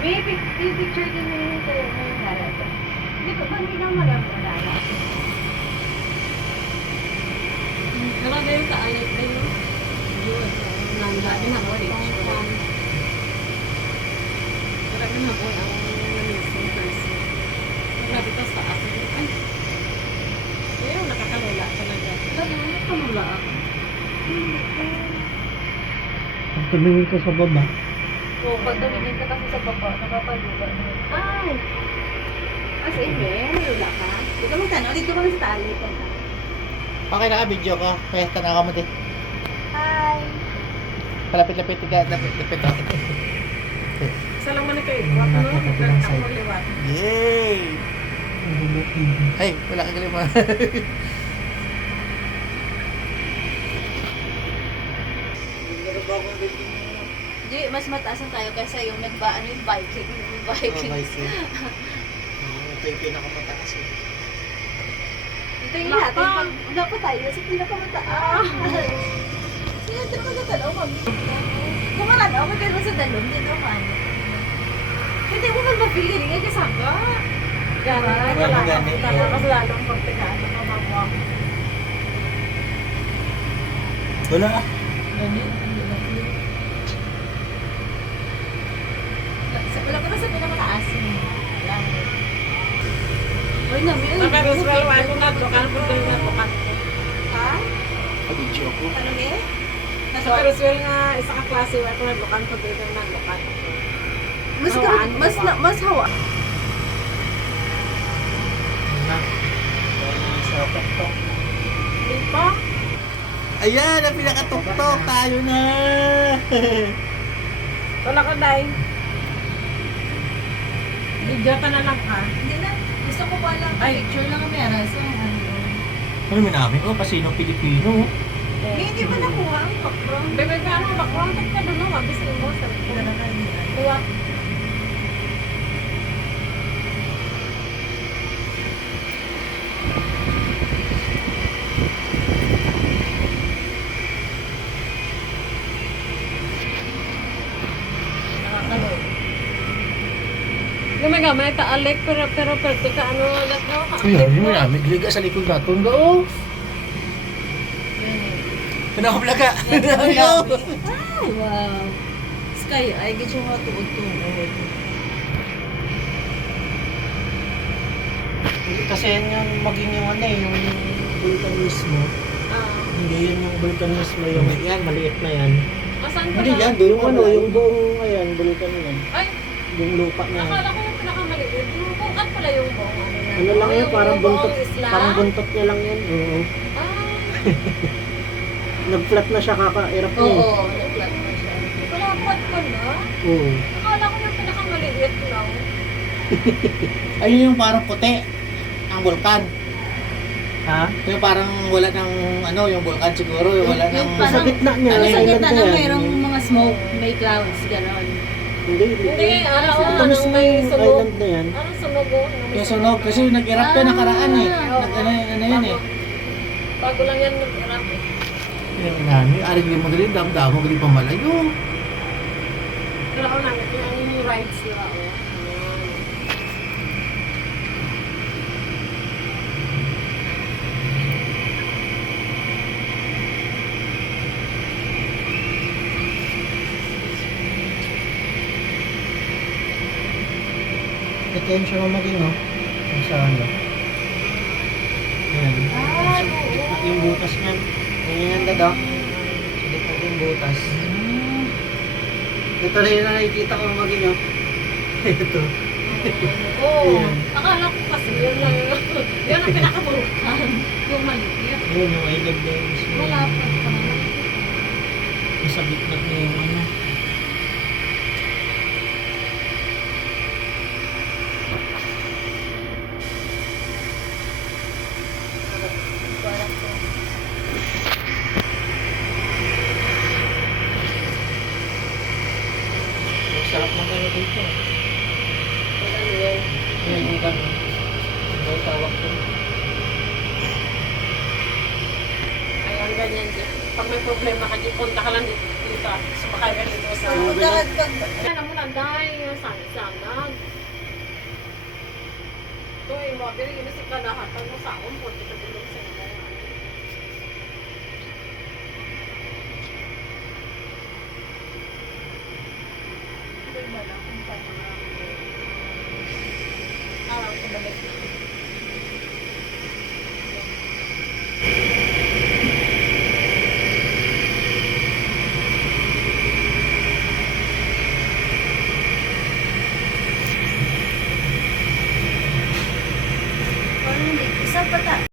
May picture din na yung narasa. Hindi ko ba hindi na wala. Pero dahil sa alit na yun. Yun. Nanda din ako picture. Marami na po ang namising person. Grabe ka sa akin. Ay. Ayaw, nakakalala talaga. Nakakalala ako. Pag tumingin ka sa baba, Oo, pag tumingin ka kasi sa baba, nakapaluwa na. Ay! As in, nalula ka. Dito mo tanong, dito ka sa tali. okay na ka, video ko. Kaya tanaw ka mo din. Hi! Palapit-lapit ka, lapit-lapit ako. Isa lang mo na kayo. Wap no? Naglalak ako liwat. Yay! Ay, wala ka kalima. Di, mas mataas na tayo kaysa yung nagba, ano yung biking. Yung biking. Ito yung pinakamataas eh. Ito yung natin. Pag wala pa tayo, sa pinakamataas. Sige, ito ka natalaw kami. Kung malalaw, okay kayo sa dalom, dito ka. Hindi mo man mapili rin yung kasama. Gano'n. Wala ka. Tapos lalong pagtigaan na mamamuha. Wala. Wala ka na sa pinakamataas. Uy, nami. Pero well, ano na to? Kano po tayo na to? Ha? Video ko. Ano eh? Sa Carousel nga, isa ka klase, ako naglukan po tayo ng naglukan. Mas hawa. Hindi pa? Ayan, ang pinakatuktok. Tayo na. Wala ka, Day. Video ka na lang, ha? Hindi na. Gusto ko pa lang. Ay. Picture lang ang meron. So, Ano mo namin? Oh, Pasino Pilipino. hindi ba nakuha ang background? Bebe, paano makontak ka doon, no? Mabis mo sa kuha. Gamay ka alik pero pwede ka ano ulit no? Kuya, yun mo namin. Liga sa likod natin. Go! Pinakablaga. Ay, wow. Sky, ay, get yung mga tuod-tuod. Kasi yan yung maging yung ano eh, yung vulkan mismo. Hindi yun yung vulkan mismo. Yung yan, maliit na yan. Asan ka Hindi na? yan, yung ano, yung buong, ayan, vulkan yan. Ay, Yung lupa na yan. akala ko yung pinakamaliit. Yung bukat pala yung buong ano yan. Ano lang yan, Yung parang buong buntot, isla? parang buntot niya lang yan. Oo. Ah, Nag-flat na siya, kaka-erap na eh. Oo, nag-flat na siya. palapat ko na. Oo. Akala ko yung pinakamaliit lang. Ayun yung parang puti, ang vulkan. Ha? Yung parang wala ng, ano, yung vulkan siguro, yung wala ng... Yung parang- sa gitna niya, Ano sa island gitna na na yan. mayroong mga smoke, may clouds, gano'n. Hindi, Hindi, ano, Ito anong mismo may yung sunog. island na yan. Anong sunog oh? Yung sunog, kasi nag-erap ka nakaraan eh. Ano yan eh. Bago lang yan nag-irap eh. Yung namin, aring yung magaling, dam-damo, magaling pamalayo. Pero ako namin, yung rides nila oh. Ito yung siya mamagin, no? Yung sa ano. Ayan. Sa gitna yung butas niyan. Ayan yung dadak. Sa gitna yung butas. Ito na yung nakikita ko mamagin, no? Ito. Oo. Ayan. Akala ko kasi yun lang. Yan ang pinakaburukan. Yung maliit. Yun, yung island na yung mismo. Malapad pa naman. Sa gitna niya yung ano. Ang sarap ng ano dito. Ano yan? Yan yung gano'n. Ano yung tawag ko? Ayan, ganyan din. Pag may problema ka, di punta ka lang dito. dito. Sumakay ka dito sa... Pag Kaya mo lang dahil sanag. Ito eh, mga binigyan sa kalahatan mo sa akong po. Ito bilog sa ito. Pag wala, kung paano. Alam ko ba